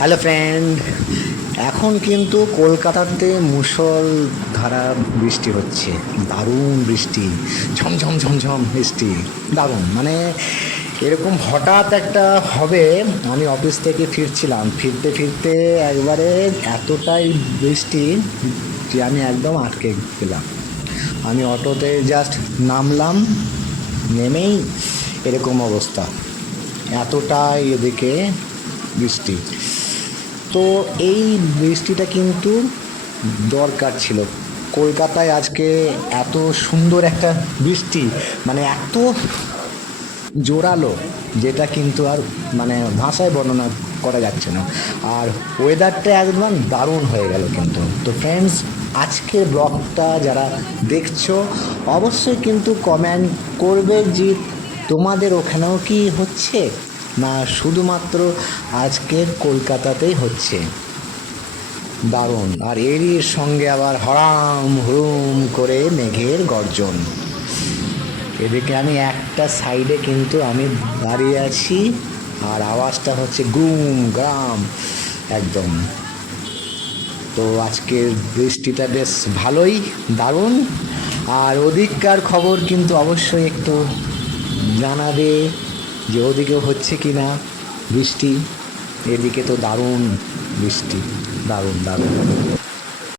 Hello friend এখন কিন্তু কলকাতাতে মুসল ধারা বৃষ্টি হচ্ছে। দারুণ বৃষ্টি। ঝমঝম ঝমঝম বৃষ্টি। দারুণ। মানে এরকম হঠাৎ একটা হবে, আমি অফিস থেকে ফিরছিলাম। ফিরতে ফিরতে একবারে এতটাই বৃষ্টি যে আমি একদম আটকে গেলাম। আমি অটোতে জাস্ট নামলাম, নেমেই এরকম অবস্থা। এতটাই এদিকে বৃষ্টি। তো এই বৃষ্টিটা কিন্তু দরকার ছিল। কলকাতায় আজকে এত সুন্দর একটা বৃষ্টি মানে এত জোরালো, যেটা কিন্তু আর মানে ভাষায় বর্ণনা করা যাচ্ছে না। আর ওয়েদারটা একদম দারুণ হয়ে গেল কিন্তু। তো ফ্রেন্ডস আজকের ব্লগটা যারা দেখছ, অবশ্যই কিন্তু কমেন্ট করবে যে তোমাদের ওখানেও কি হচ্ছে? না, শুধুমাত্র আজকের কলকাতাতেই হচ্ছে। দারুণ। আর এরই সঙ্গে আবার হরাম হুরুম করে মেঘের গর্জন। এদিকে আমি একটা সাইডে কিন্তু আমি দাঁড়িয়ে আছি, আর আওয়াজটা হচ্ছে গুম, গ্রাম, একদম। তো আজকের বৃষ্টিটা বেশ ভালোই দারুণ। আর ওদিককার খবর কিন্তু অবশ্যই একটু জানাবে। যে ওদিকে হচ্ছে কি না বৃষ্টি এদিকে তো দারুণ বৃষ্টি দারুণ দারুণ।